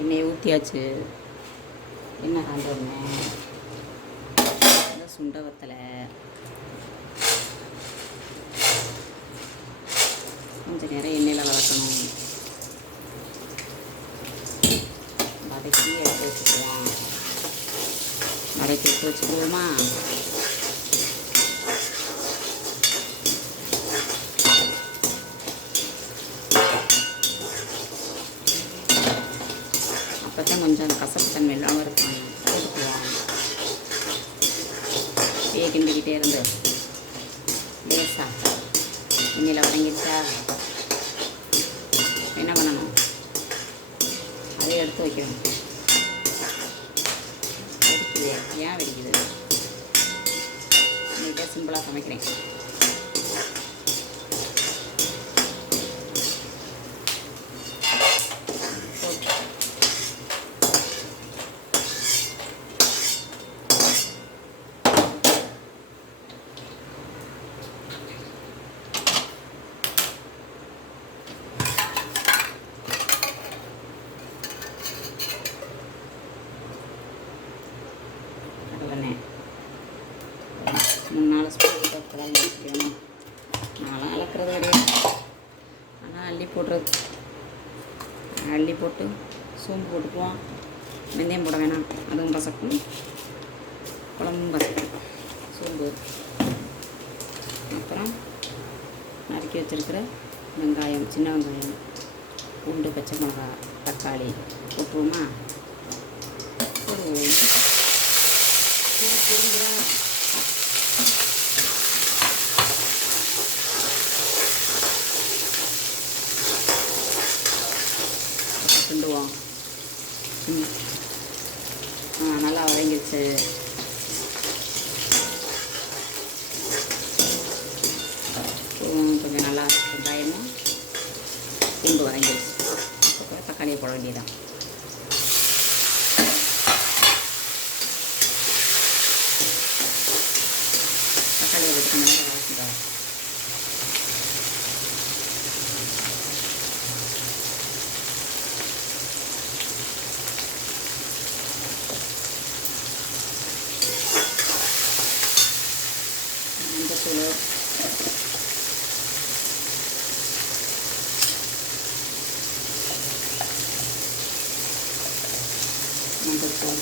எண்ணெயை ஊற்றியாச்சு என்ன காஞ்சோடனே சுண்டை வத்தலை? கொஞ்சம் நேரம் எண்ணெயில் வளர்க்கணும் வதக்கி எடுத்து வச்சுக்கலாம். வதக்கி எடுத்து வச்சுக்குவோமா அப்போ தான் கொஞ்சம் அந்த கசப்பு தன்மை இல்லாமல் இருக்கும் எடுத்துக்குவோம் அப்படியே கிண்டிக்கிட்டே இருந்து. லேசா. எண்ணெயில் வதங்கிடுச்சா என்ன பண்ணணும்? அதை எடுத்து வைக்கணும். வெடிக்குது. ஏன் வெடிக்குது? இன்னைக்கே சிம்பிளாக சமைக்கிறேன். குழம்பும் பசக்கும் சோம்பு அப்புறம் நறுக்கி வச்சிருக்கிற வெங்காயம் சின்ன வெங்காயம் பூண்டு பச்சை மிளகா தக்காளி போட்டுருவோமா? கிண்டுவோம் ம். ஆ நல்லா வதங்கிடுச்சு உம், கொஞ்சம் நல்லா வெங்காயமும் பூண்டு வதங்கிடுச்சு அப்புறம் தக்காளியை போட வேண்டியதான் தக்காளியை போட்டு கொஞ்சம் நேரம் வதக்கிக்கலாம் மஞ்சத்தூள் மஞ்சத்தூள்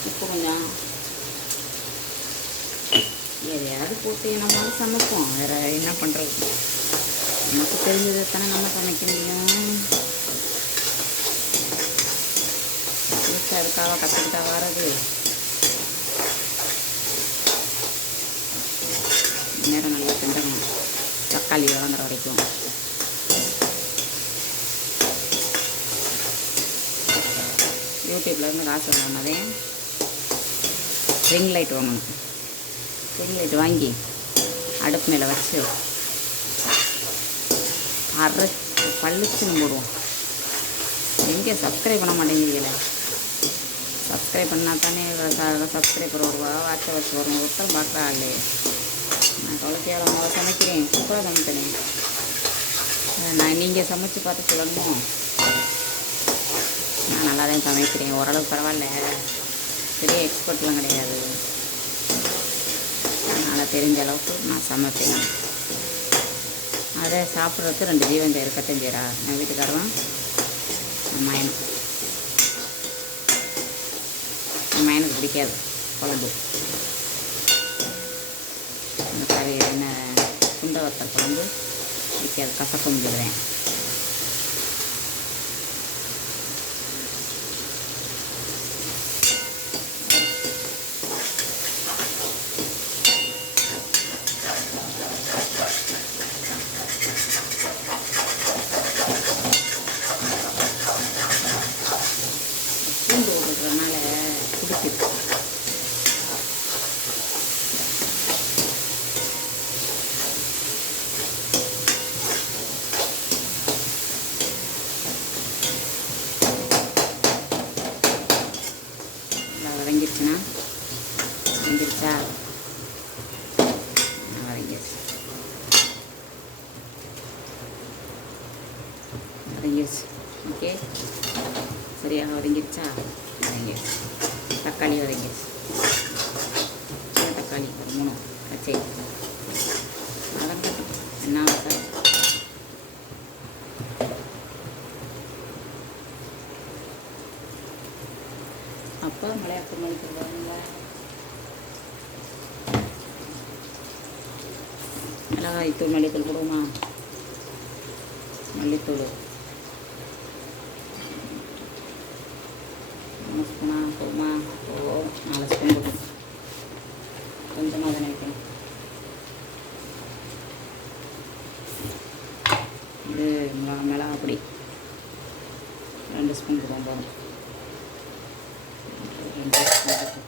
உப்பு கொஞ்சம் எதையாவது போட்டு நம்மளால சமைப்போம். வேறு என்ன பண்ணுறது நமக்கு தெரிஞ்சதை தானே நம்ம சமைக்க முடியும் வீட்டு அதுக்காக கற்றுக்கிட்டா வர்றது நேரம் நல்லா செஞ்சிடணும். தக்காளி வளர்ந்துற வரைக்கும். யூடியூப்பில் இருந்து காசு வாங்கினதே ரிங் லைட் வாங்கணும். ரிங் வாங்கி அடுப்பு மேலே வச்சு அரை பளிச்சுன்னு போடுவோம். எங்கே சப்ஸ்கிரைப் பண்ண மாட்டேங்கிறீங்களே? சப்ஸ்கிரைப் பண்ணால் தானே சப்ஸ்கிரைபர் வருவா? வாட்ச வச்சு வரும் ஒருத்தரும் பார்க்குறா இல்லையே. நான் தொலைச்சியாளமாக சமைக்கிறேன். சூப்பராக சமைக்கிறேன் நான் நீங்கள் சமைச்சு பார்த்து சொல்லணுமோ? நான் நல்லா தான் சமைக்கிறேன். ஓரளவுக்கு பரவாயில்ல. பெரிய எக்ஸ்பர்ட்லாம் கிடையாது. அதனால் தெரிஞ்ச அளவுக்கு நான் சமைப்பேன் அதை சாப்பிட்றதுக்கு ரெண்டு ஜீவன் தேர் இருக்கட்டும் செய்கிறா என் வீட்டுக்காரரும் என் மயனும் என் மயனுக்கு பிடிக்காது குழம்பு. இந்த கறி என்ன குண்டை வத்தல் குழம்பு. பிடிக்காது கசக்க முடியுறேன் பூண்டு போட்டுறதுனால பிடிக்குது நல்லா வதங்கிடுச்சுன்னா வதங்கிடுச்சா ஓகே சரியாக வதங்கிருச்சா வதங்கிருச்சு தக்காளி வதங்கிருச்சு சின்ன தக்காளி ஒரு மூணு வச்சு வதங்கட்டும் என்ன வதக்கம் அப்போ மிளகாத்து மணி சொல்லுவாங்க மல்லித்தூள் மல்லித்தூள் போடுவோமா? மல்லித்தூள். மூணு ஸ்பூனா? போதுமா? ஓ நாலு ஸ்பூன் போடும் கொஞ்சமாக தானே வைக்கணும் இது மிளகா மிளகா பொடி ரெண்டு ஸ்பூன் போடுவோம் போதும். ரெண்டு ஸ்பூன்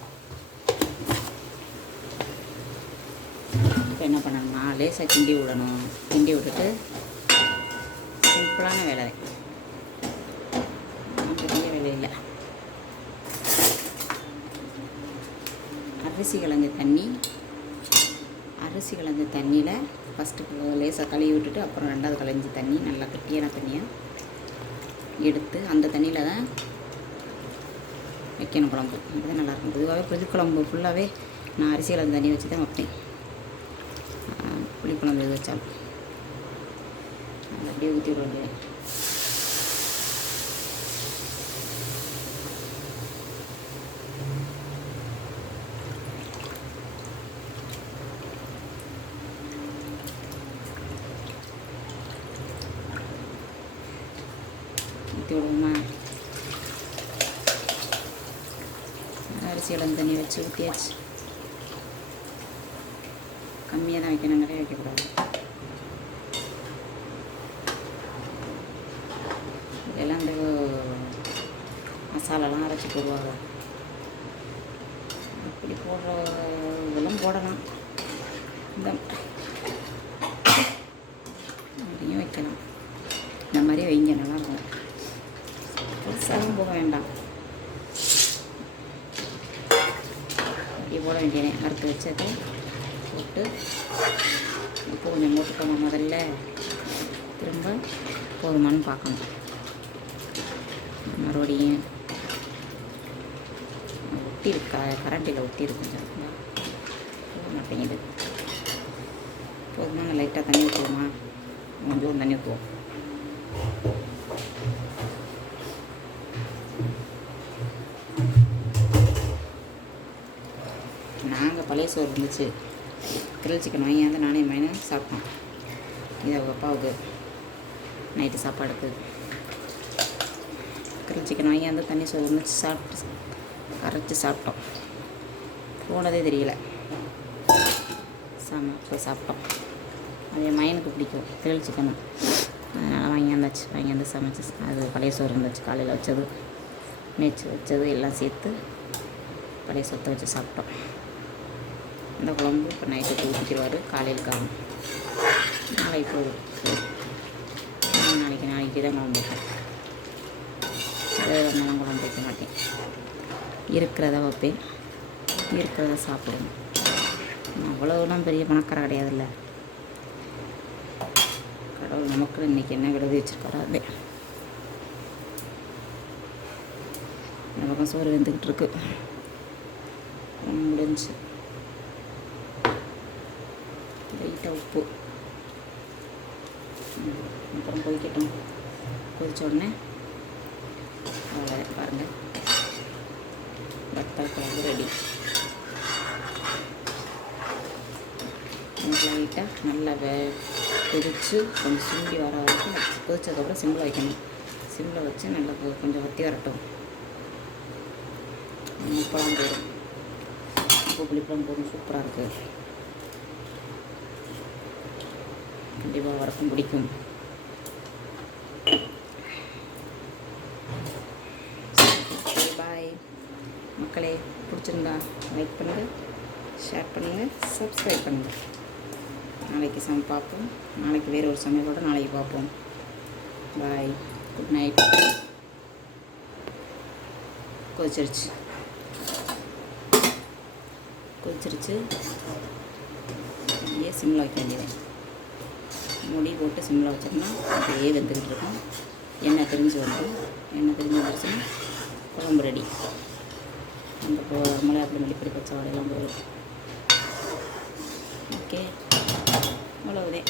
லேசாக கிண்டி விடணும். கிண்டி விட்டுட்டு சிம்பிளான வேலை பெரிய வேலை இல்லை. அரிசி கலந்த தண்ணி. அரிசி கலந்த தண்ணியில் ஃபஸ்ட்டு லேசாக கழுவி விட்டுட்டு அப்புறம் ரெண்டாவது கலைஞ்சி தண்ணி நல்லா கட்டியான தண்ணியாக எடுத்து அந்த தண்ணியில் தான் வைக்கணும் குழம்பு. அப்போ நல்லாயிருக்கும் பொதுவாகவே புது குழம்பு ஃபுல்லாகவே நான் அரிசி கலந்த தண்ணி வச்சு தான் வைப்பேன். ஆஹ் புளிக்குழம்பு எது வச்சாலும் அப்படியே ஊற்றி விட ஊற்றி விடுவோமா? அரிசி தண்ணி வச்சு ஊற்றியாச்சு கம்மியாக தான் வைக்கணும் நிறைய வைக்கக்கூடாது. இதெல்லாம் இந்த மசாலாலாம் அரைச்சி போடுவாங்க. அப்படி போடுற இதெல்லாம் போடலாம். இந்த மாதிரியும் வைக்கலாம். இந்த மாதிரி வைங்க நல்லாயிருக்கும். பெருசாகவும் போட வேண்டாம். இப்படி போட வேண்டியனே அறுத்து வச்சது. போட்டு உப்பு கொஞ்சம் போட்டுக்கோங்க முதல்ல திரும்ப போதுமான்னு பார்க்கணும். மறுபடியும் ஒட்டி க கரண்டில் ஒட்டி இருக்கு. கொஞ்சம் போக மாட்டேங்குது போதுமா லைட்டாக தண்ணி ஊற்றுவோமா கொஞ்சம் தண்ணி ஊற்றுவோம் நாங்கள் பழைய சோறு இருந்துச்சு. கிரில் சிக்கன் வாங்கி வந்து நானே மைனும் சாப்பிட்டேன். இது அவங்க அப்பாவுக்கு நைட்டு சாப்பாடுக்கு. கிரில் சிக்கன் வாங்கி வந்து தண்ணி சோறு சாப்பிட்டு அரைச்சி சாப்பிட்டோம். போனதே தெரியல. சாம போய் சாப்பிட்டோம். அது என் மயனுக்கு பிடிக்கும். கிரில் சிக்கன் அதனால் வாங்கி வந்தாச்சு. வாங்கி வந்து சமைச்சு அது பழைய சோறு இருந்துச்சு. காலையில் வச்சது மேய்ச்சி வச்சது எல்லாம் சேர்த்து பழைய சொத்தை வச்சு சாப்பிட்டோம். இந்த குழம்பு இப்போ நைட்டுக்கு ஊற்றிடுவார் காலையில் காணும் நாளைக்கு போதும் நாளைக்கு நாளைக்கு தான் குழம்பு வைப்பேன். வேறு குழம்பு வைக்க மாட்டேன். இருக்கிறத வைப்பேன். இருக்கிறத சாப்பிடுவேன். அவ்வளோலாம் பெரிய பணக்கார கிடையாதுல்ல. கடவுள் நமக்கு இன்றைக்கி என்ன விடுதி வச்சுருக்காரோ அதே. இந்த பக்கம் சோறு வெந்துக்கிட்டு இருக்கு. முடிஞ்சு. லைட்டாக உப்பு. அப்புறம் கொதிக்கட்டும். கொதித்த உடனே அவ்வளோ பாருங்கள் வத்தல் குழம்பு ரெடி லைட்டாக நல்லா வே கொதித்து கொஞ்சம் சுண்டி வர வரைக்கும் கொதித்ததுக்கப்புறம் சிம்மில் வைக்கணும். சிம்மில் வச்சு நல்லா கொஞ்சம் வத்தி வரட்டும். உப்பெல்லாம் உப்பு புளிப்பெல்லாம் போடும் சூப்பராக இருக்குது கண்டிப்பாக வரக்கும் பிடிக்கும். பாய் மக்களே பிடிச்சிருந்தா லைக் பண்ணுங்கள் ஷேர் பண்ணுங்கள் சப்ஸ்கிரைப் பண்ணுங்கள் நாளைக்கு சமை பார்ப்போம். நாளைக்கு வேறு ஒரு சமையலோடு நாளைக்கு பார்ப்போம். பாய் குட் நைட் கொதிச்சிருச்சு. கொதிச்சிருச்சு. அப்படியே சிம்மில் வைக்க வேண்டியது மூடி போட்டு சிம்மில் வச்சோம்னா அப்படியே வெந்துக்கிட்டு இருக்கும் எண்ணெய் தெரிஞ்சு வந்து எண்ணெய் தெரிஞ்சு வந்துருச்சுன்னா குழம்பு ரெடி. அந்த போ- மிளகாப்பொடி மல்லிப்படி பச்சை வாடையெல்லாம் போயிடும் ஓகே. இவ்வளவுதே.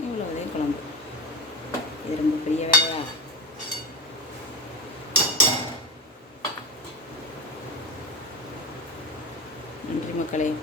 இவ்வளவுதே குழம்பு. இது ரொம்ப பெரிய வேலையா நன்றி மக்களே.